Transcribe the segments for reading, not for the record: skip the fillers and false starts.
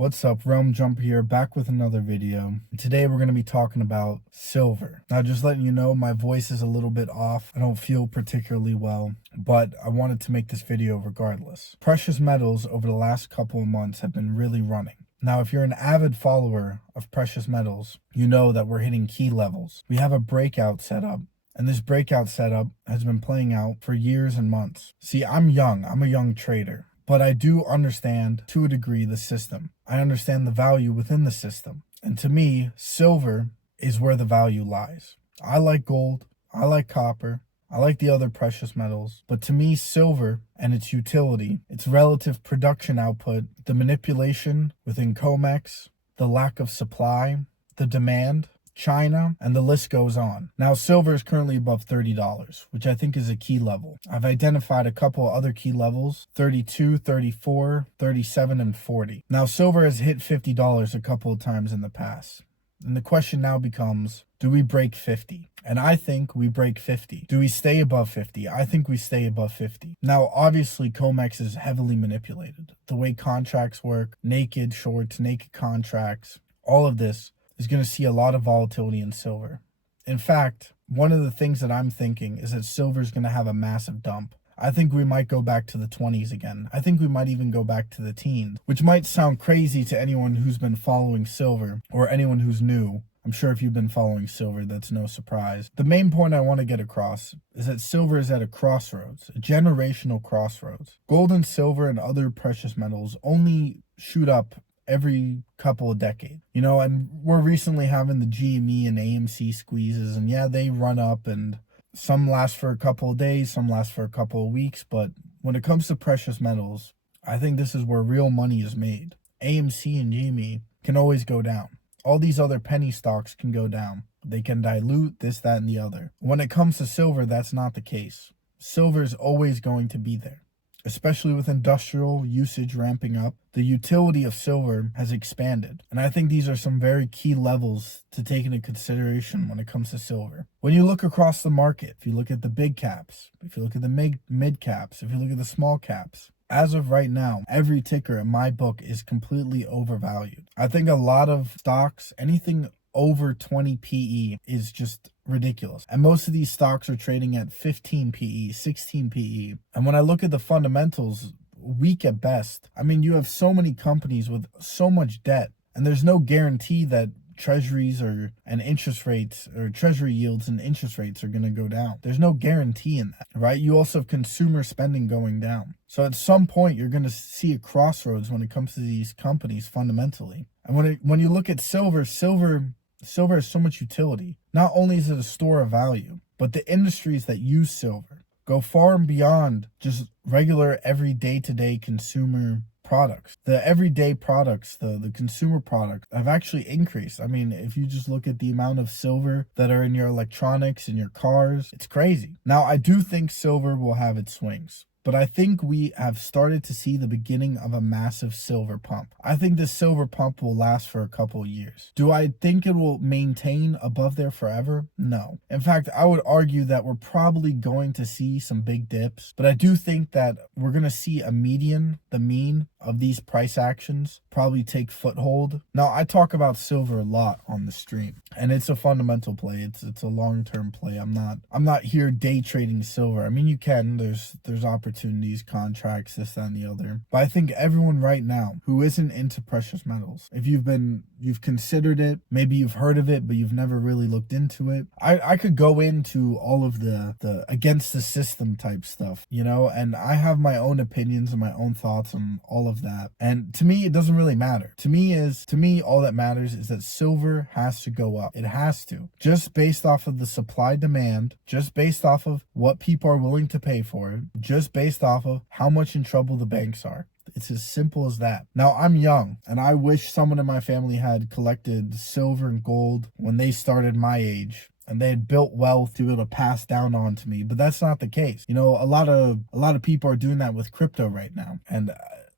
What's up, Realm Jumper here, back with another video. Today we're going to be talking about silver. Now, just letting you know, my voice is a little bit off. I don't feel particularly well, but I wanted to make this video regardless. Precious metals over the last couple of months have been really running. Now, if you're an avid follower of precious metals, you know that we're hitting key levels. We have a breakout setup, and this breakout setup has been playing out for years and months. See, I'm young. I'm a young trader. But I do understand, to a degree, the system. I understand the value within the system. And to me, silver is where the value lies. I like gold, I like copper, I like the other precious metals. But to me, silver and its utility, its relative production output, the manipulation within COMEX, the lack of supply, the demand, China, and the list goes on. Now, silver is currently above $30, which I think is a key level. I've identified a couple other key levels, 32, 34, 37, and 40. Now, silver has hit $50 a couple of times in the past. And the question now becomes, do we break 50? And I think we break 50. Do we stay above 50? I think we stay above 50. Now, obviously, COMEX is heavily manipulated. The way contracts work, naked shorts, naked contracts, all of this is going to see a lot of volatility in silver. In fact, one of the things that I'm thinking is that silver is going to have a massive dump. I think we might go back to the 20s again. I think we might even go back to the teens, which might sound crazy to anyone who's been following silver or anyone who's new. I'm sure if you've been following silver, that's no surprise. The main point I want to get across is that silver is at a crossroads, a generational crossroads. Gold and silver and other precious metals only shoot up every couple of decades, and we're recently having the GME and AMC squeezes, and yeah, they run up, and some last for a couple of days, some last for a couple of weeks. But when it comes to precious metals, I think this is where real money is made. AMC and GME can always go down. All these other penny stocks can go down. They can dilute this, that, and the other. When it comes to silver, that's not the case. Silver is always going to be there. Especially with industrial usage ramping up, the utility of silver has expanded. And I think these are some very key levels to take into consideration when it comes to silver. When you look across the market, if you look at the big caps, if you look at the mid caps, if you look at the small caps, as of right now, every ticker in my book is completely overvalued. I think a lot of stocks, anything over 20 PE is just ridiculous. And most of these stocks are trading at 15 PE, 16 PE. And when I look at the fundamentals, weak at best. I mean, you have so many companies with so much debt, and there's no guarantee that treasuries and interest rates, or treasury yields and interest rates, are going to go down. There's no guarantee in that, right? You also have consumer spending going down. So at some point, you're going to see a crossroads when it comes to these companies fundamentally. And when you look at silver has so much utility. Not only is it a store of value, but the industries that use silver go far and beyond just regular every day-to-day consumer products. The everyday products, the consumer products, have actually increased. I mean, if you just look at the amount of silver that are in your electronics, in your cars, it's crazy. Now, I do think silver will have its swings, but I think we have started to see the beginning of a massive silver pump. I think this silver pump will last for a couple of years. Do I think it will maintain above there forever? No. In fact, I would argue that we're probably going to see some big dips, but I do think that we're going to see a median, the mean of these price actions, probably take foothold. Now, I talk about silver a lot on the stream, and it's a fundamental play. It's a long-term play. I'm not here day trading silver. I mean, you can. There's opportunities, contracts, this, that, and the other. But I think everyone right now who isn't into precious metals, if you've considered it, maybe you've heard of it, but you've never really looked into it. I could go into all of the against the system type stuff, and I have my own opinions and my own thoughts on all of that. And to me, it doesn't really matter. To me, all that matters is that silver has to go up. It has to. Just based off of the supply demand, just based off of what people are willing to pay for it, just based off of how much in trouble the banks are. It's as simple as that. Now, I'm young, and I wish someone in my family had collected silver and gold when they started my age, and they had built wealth to be able to pass down on to me. But that's not the case. A lot of people are doing that with crypto right now. And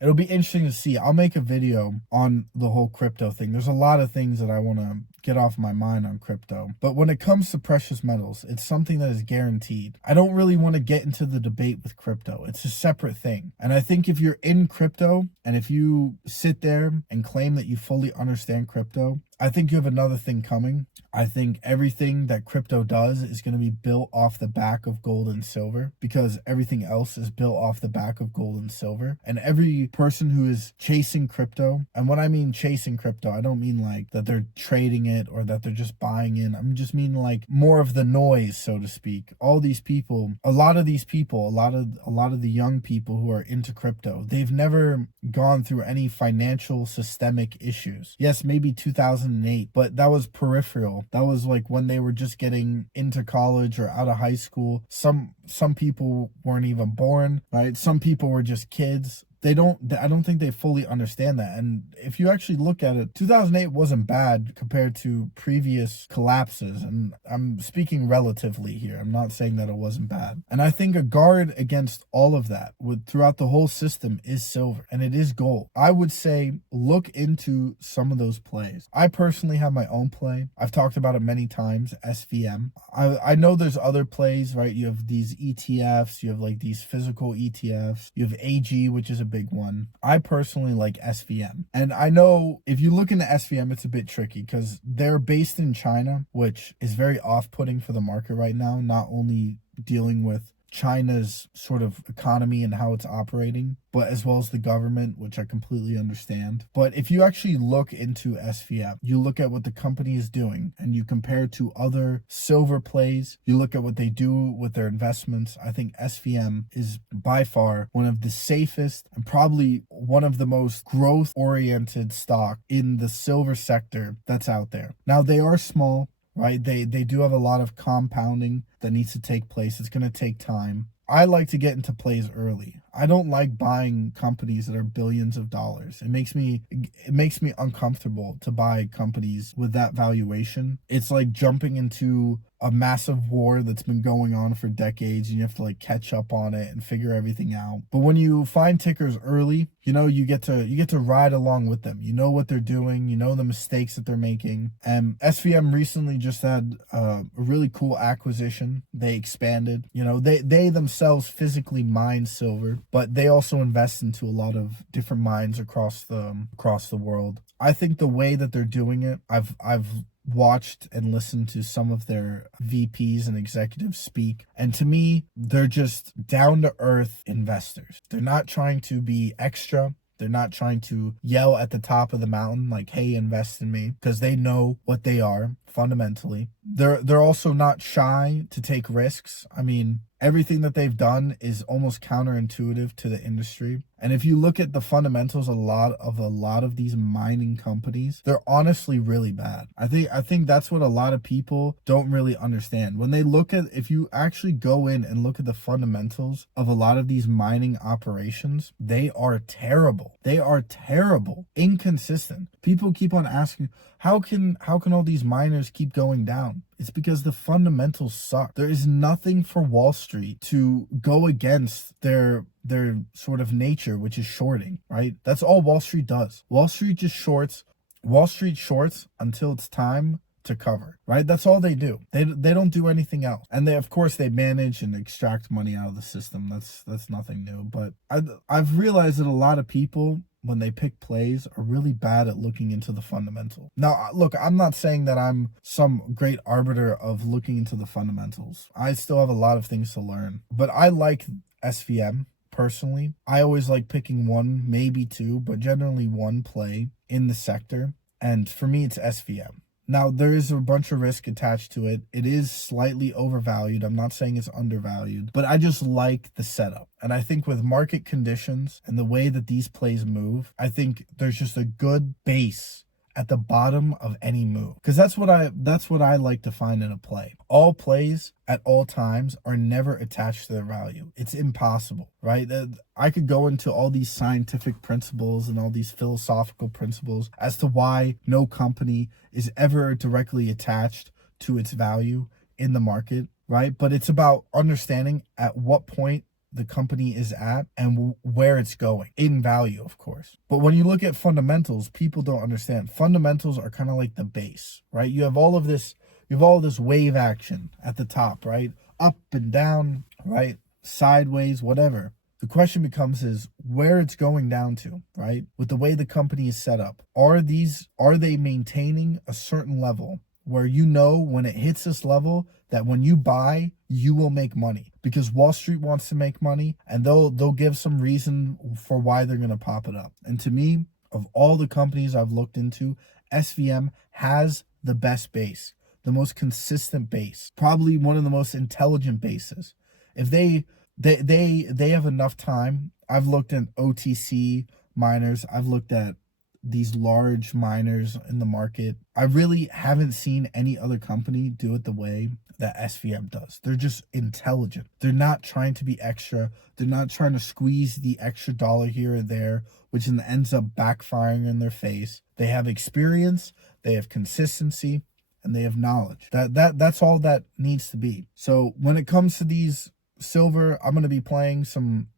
it'll be interesting to see. I'll make a video on the whole crypto thing. There's a lot of things that I want to get off my mind on crypto. But when it comes to precious metals, it's something that is guaranteed. I don't really want to get into the debate with crypto. It's a separate thing. And I think if you're in crypto and if you sit there and claim that you fully understand crypto, I think you have another thing coming. I think everything that crypto does is going to be built off the back of gold and silver, because everything else is built off the back of gold and silver. And every person who is chasing crypto, and when I mean chasing crypto, I don't mean like that they're trading it or that they're just buying in. I'm just mean like more of the noise, so to speak. All these people, a lot of these people, a lot of the young people who are into crypto, they've never gone through any financial systemic issues. Yes, maybe 2008, but that was peripheral. That was like when they were just getting into college or out of high school. Some people weren't even born, right? Some people were just kids. I don't think they fully understand that. And if you actually look at it, 2008 wasn't bad compared to previous collapses. And I'm speaking relatively here. I'm not saying that it wasn't bad. And I think a guard against all of that throughout the whole system is silver, and it is gold. I would say look into some of those plays. I personally have my own play. I've talked about it many times, SVM. I know there's other plays, right? You have these ETFs, you have like these physical ETFs, you have AG, which is a big one. I personally like SVM. And I know if you look into SVM, it's a bit tricky because they're based in China, which is very off-putting for the market right now, not only dealing with China's sort of economy and how it's operating, but as well as the government, which I completely understand. But if you actually look into SVM, you look at what the company is doing and you compare it to other silver plays, you look at what they do with their investments, I think SVM is by far one of the safest and probably one of the most growth-oriented stock in the silver sector that's out there. Now, they are small, right? They do have a lot of compounding that needs to take place. It's going to take time. I like to get into plays early. I don't like buying companies that are billions of dollars. It makes me uncomfortable to buy companies with that valuation. It's like jumping into a massive war that's been going on for decades and you have to like catch up on it and figure everything out. But when you find tickers early, you get to ride along with them. You know what they're doing, you know the mistakes that they're making. And SVM recently just had a really cool acquisition. They expanded. They themselves physically mine silver, but they also invest into a lot of different mines across the world. I think the way that they're doing it, I've watched and listened to some of their VPs and executives speak, and to me, they're just down-to-earth investors. They're not trying to be extra. They're not trying to yell at the top of the mountain like, hey, invest in me, because they know what they are fundamentally. They're also not shy to take risks. I mean, everything that they've done is almost counterintuitive to the industry. And if you look at the fundamentals, a lot of these mining companies, they're honestly really bad. I think that's what a lot of people don't really understand. When they look at, if you actually go in and look at the fundamentals of a lot of these mining operations, they are terrible. They are terrible, inconsistent. People keep on asking, how can all these miners keep going down? It's because the fundamentals suck. There is nothing for Wall Street to go against their sort of nature, which is shorting, right? That's all Wall Street does. Wall Street just shorts. Wall Street shorts until it's time to cover, right? That's all they do. They don't do anything else. And of course they manage and extract money out of the system. That's nothing new. But I've realized that a lot of people, when they pick plays, are really bad at looking into the fundamental. Now, look, I'm not saying that I'm some great arbiter of looking into the fundamentals. I still have a lot of things to learn. But I like SVM personally. I always like picking one, maybe two, but generally one play in the sector. And for me, it's SVM. Now, there is a bunch of risk attached to it. It is slightly overvalued. I'm not saying it's undervalued, but I just like the setup. And I think with market conditions and the way that these plays move, I think there's just a good base at the bottom of any move. Because that's what I like to find in a play. All plays at all times are never attached to their value. It's impossible, right? I could go into all these scientific principles and all these philosophical principles as to why no company is ever directly attached to its value in the market, right? But it's about understanding at what point the company is at and where it's going in value, of course. But when you look at fundamentals, people don't understand. Fundamentals are kind of like the base, right? You have all of this wave action at the top, right? Up and down, right? Sideways, whatever. The question becomes is where it's going down to, right? With the way the company is set up. Are they maintaining a certain level where you know when it hits this level that when you buy, you will make money? Because Wall Street wants to make money, and they'll give some reason for why they're going to pop it up. And to me, of all the companies I've looked into, SVM has the best base, the most consistent base, probably one of the most intelligent bases. If they have enough time. I've looked at OTC miners. I've looked at these large miners in the market. I really haven't seen any other company do it the way that SVM does. They're just intelligent. They're not trying to be extra. They're not trying to squeeze the extra dollar here or there, which ends up backfiring in their face. They have experience, they have consistency, and they have knowledge. That's all that needs to be. So when it comes to these silver, I'm going to be playing some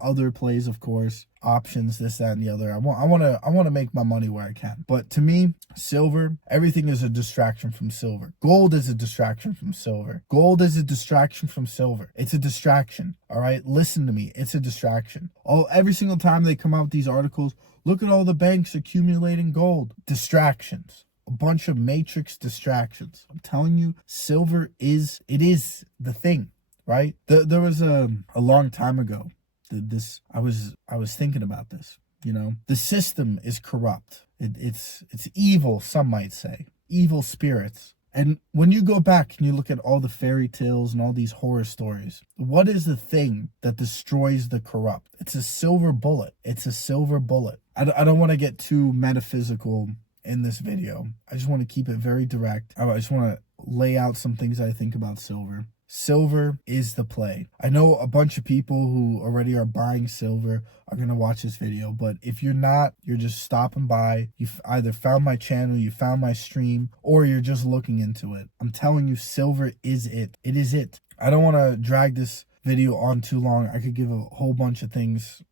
other plays, of course, options, this, that, and the other. I want to make my money where I can. But to me, silver, everything is a distraction from silver. Gold is a distraction from silver. Gold is a distraction from silver. It's a distraction. All right, listen to me. It's a distraction. Every single time they come out with these articles, look at all the banks accumulating gold. Distractions. A bunch of matrix distractions. I'm telling you, silver is the thing. Right? There was a long time ago. I was thinking about this. The system is corrupt. It's evil. Some might say evil spirits. And when you go back and you look at all the fairy tales and all these horror stories, what is the thing that destroys the corrupt? It's a silver bullet. It's a silver bullet. I don't want to get too metaphysical in this video. I just want to keep it very direct. I just want to lay out some things I think about silver. Silver is the play. I know a bunch of people who already are buying silver are going to watch this video, but if you're not, you're just stopping by. You've either found my channel, you found my stream, or you're just looking into it. I'm telling you, silver is it. It is it. I don't want to drag this video on too long. I could give a whole bunch of things.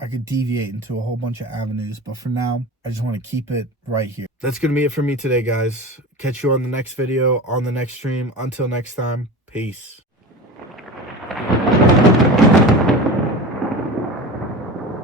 I could deviate into a whole bunch of avenues, but for now, I just want to keep it right here. That's going to be it for me today, guys. Catch you on the next video, on the next stream. Until next time, peace.